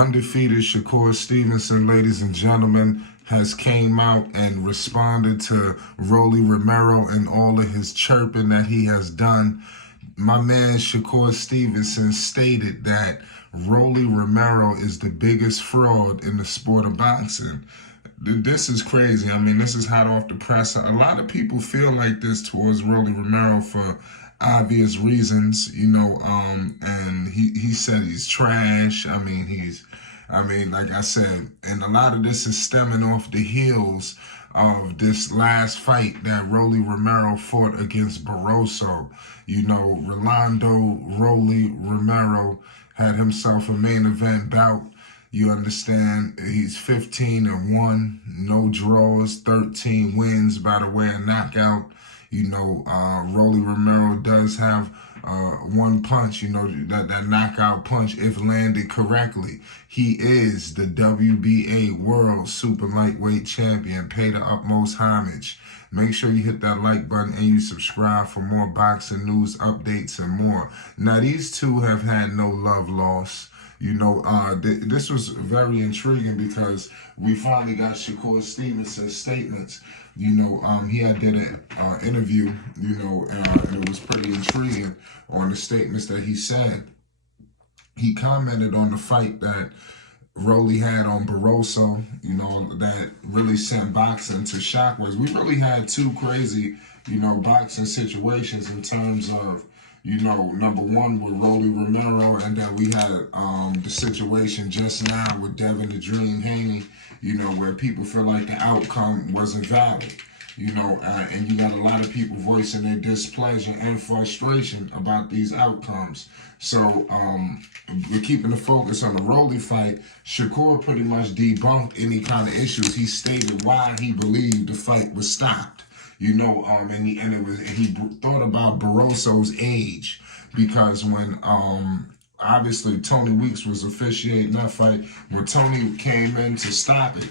undefeated Shakur Stevenson, ladies and gentlemen, has came out and responded to Romero and all of his chirping that he has done. My man Shakur Stevenson stated that Romero is the biggest fraud in the sport of boxing. This is crazy. I mean, this is hot off the press. A lot of people feel like this towards Romero for obvious reasons, and he said he's trash. I mean, like I said, and a lot of this is stemming off the heels of this last fight that Romero fought against Barroso. Rolando Romero had himself a main event bout. You understand, he's 15-1, no draws, 13 wins by the way of knockout. Romero does have one punch, that knockout punch, if landed correctly. He is the WBA World Super Lightweight Champion. Pay the utmost homage. Make sure you hit that like button and you subscribe for more boxing news, updates, and more. Now, these two have had no love lost. This was very intriguing because we finally got Shakur Stevenson's statements. He had did an interview, and it was pretty intriguing on the statements that he said. He commented on the fight that Rolly had on Barroso, that really sent boxing to shockwaves. We really had two crazy, boxing situations in terms of, number one with Romero, and then we had the situation just now with Devin the Dream Haney, where people feel like the outcome wasn't valid, and you got a lot of people voicing their displeasure and frustration about these outcomes. So we're keeping the focus on the Rolly fight. Shakur pretty much debunked any kind of issues. He stated why he believed the fight was stopped. And he thought about Barroso's age, because when obviously Tony Weeks was officiating that fight, when Tony came in to stop it,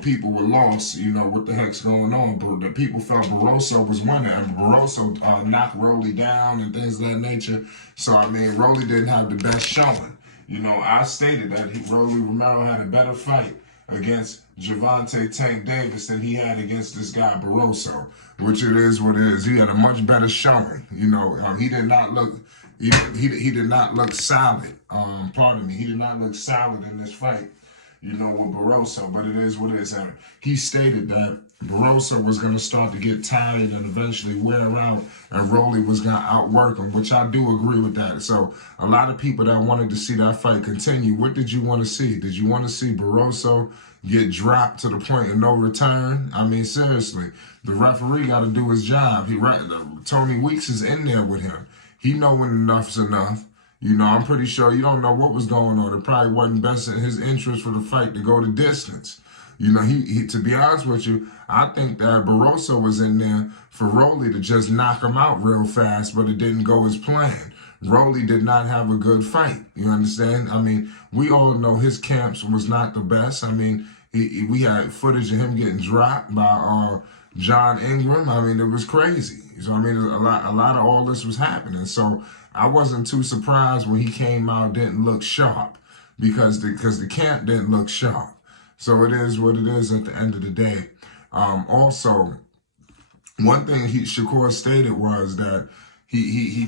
people were lost, what the heck's going on. But the people felt Barroso was winning, and Barroso knocked Rolly down and things of that nature. So, Rolly didn't have the best showing. I stated that Romero had a better fight against Gervonta Tank Davis than he had against this guy Barroso, which it is what it is. He had a much better showing. He did not look he did not look solid. He did not look solid in this fight, with Barroso, but it is what it is. He stated that Barroso was going to start to get tired and eventually wear out, and Rolly was going to outwork him, which I do agree with that. So a lot of people that wanted to see that fight continue, what did you want to see? Did you want to see Barroso get dropped to the point of no return? Seriously, the referee got to do his job. Tony Weeks is in there with him. He know when enough's enough. I'm pretty sure you don't know what was going on. It probably wasn't best in his interest for the fight to go the distance. He to be honest with you, I think that Barroso was in there for Rolly to just knock him out real fast, but it didn't go as planned. Rolly did not have a good fight. You understand? We all know his camps was not the best. We had footage of him getting dropped by John Ingram. it was crazy. So a lot of all this was happening. So I wasn't too surprised when he came out didn't look sharp, because the camp didn't look sharp. So it is what it is at the end of the day. Also, one thing Shakur stated was that he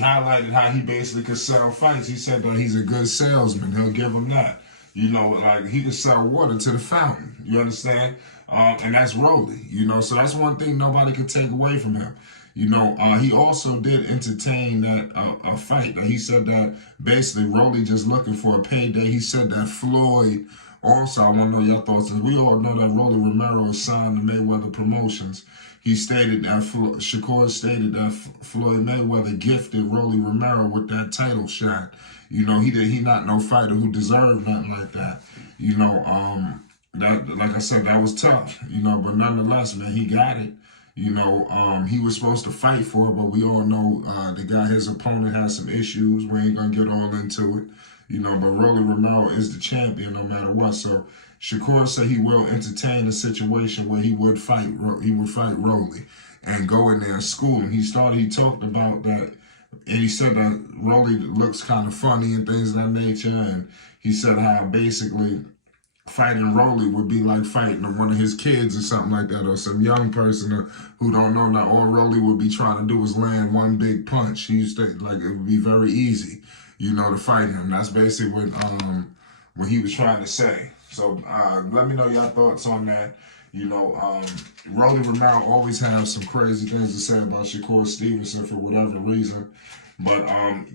highlighted how he basically could sell fights. He said that he's a good salesman. He'll give him that. Like he could sell water to the fountain. You understand? And that's Rolly. So that's one thing nobody could take away from him. He also did entertain that a fight. He said that basically Rolly just looking for a payday. He said that Floyd. Also, I want to know your thoughts. We all know that Romero is signed to Mayweather Promotions. He stated that Shakur stated that Floyd Mayweather gifted Romero with that title shot. He not no fighter who deserved nothing like that. That, like I said, that was tough. But nonetheless, man, he got it. He was supposed to fight for it, but we all know his opponent has some issues. We ain't gonna get all into it. But Romero is the champion no matter what. So Shakur said he will entertain a situation where he would fight Rolly and go in there and school him. He talked about that, and he said that Rolly looks kind of funny and things of that nature, and he said how basically fighting Rolly would be like fighting one of his kids or something like that, or some young person who don't know that all Rolly would be trying to do is land one big punch. He used to, like, it would be very easy, to fight him. That's basically what he was trying to say. So let me know your thoughts on that. Rolly Romero always has some crazy things to say about Shakur Stevenson for whatever reason, but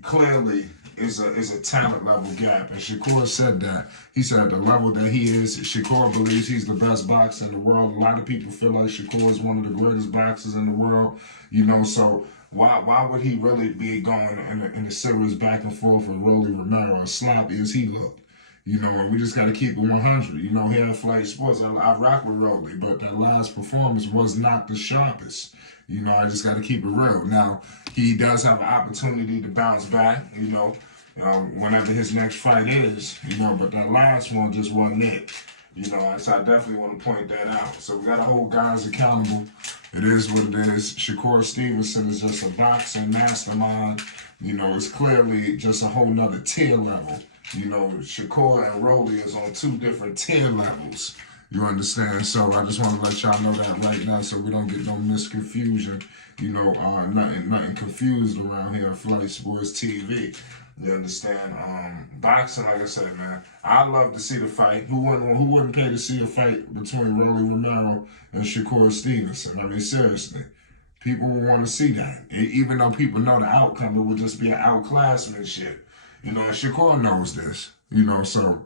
clearly is a talent level gap. And Shakur said that. He said at the level that he is, Shakur believes he's the best boxer in the world. A lot of people feel like Shakur is one of the greatest boxers in the world. So why would he really be going in a serious back and forth with Rolly Romero as sloppy as he looked? And we just got to keep it 100. Here at Flight Sports, I rock with Rolly, but that last performance was not the sharpest. I just got to keep it real. Now, he does have an opportunity to bounce back, whenever his next fight is, but that last one just wasn't it. So I definitely want to point that out. So we got to hold guys accountable. It is what it is. Shakur Stevenson is just a boxing mastermind. It's clearly just a whole nother tier level. Shakur and Rolly is on two different tier levels. You understand? So I just want to let y'all know that right now so we don't get no misconfusion. Nothing confused around here at Floyd Sports TV. You understand? Boxing, like I said, man, I'd love to see the fight. Who wouldn't pay to see a fight between Rolly Romero and Shakur Stevenson? I mean, seriously. People will want to see that. Even though people know the outcome, it would just be an outclassmanship. And Shakur knows this. So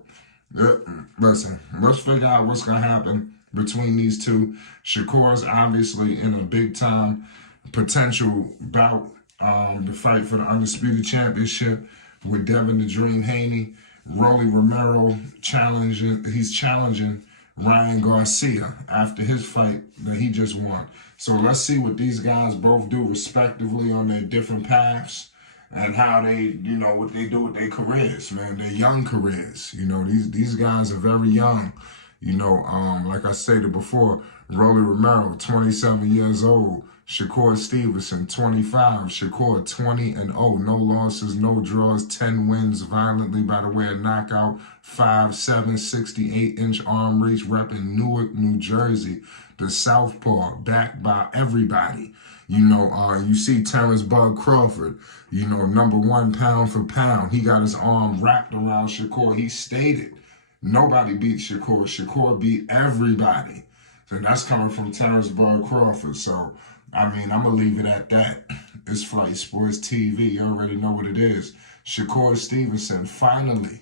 listen, let's figure out what's going to happen between these two. Shakur's obviously in a big-time potential bout to fight for the Undisputed Championship with Devin the Dream Haney. Rolly Romero he's challenging Ryan Garcia after his fight that he just won. So let's see what these guys both do respectively on their different paths. And how they, what they do with their careers, man, their young careers. These guys are very young. Like I stated before, Rolly Romero, 27 years old. Shakur Stevenson, 25. Shakur, 20-0. No losses, no draws, 10 wins violently by the way of knockout. 5'7", 68-inch arm reach, repping Newark, New Jersey. The Southpaw, backed by everybody. You see Terrence Bud Crawford, number one pound for pound. He got his arm wrapped around Shakur. He stated, nobody beat Shakur. Shakur beat everybody. So that's coming from Terrence Bud Crawford. So, I'm going to leave it at that. It's Flight Sports TV. You already know what it is. Shakur Stevenson finally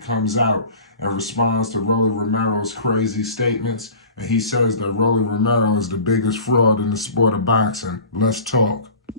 comes out and responds to Rolly Romero's crazy statements. And he says that Rolly Romero is the biggest fraud in the sport of boxing. Let's talk.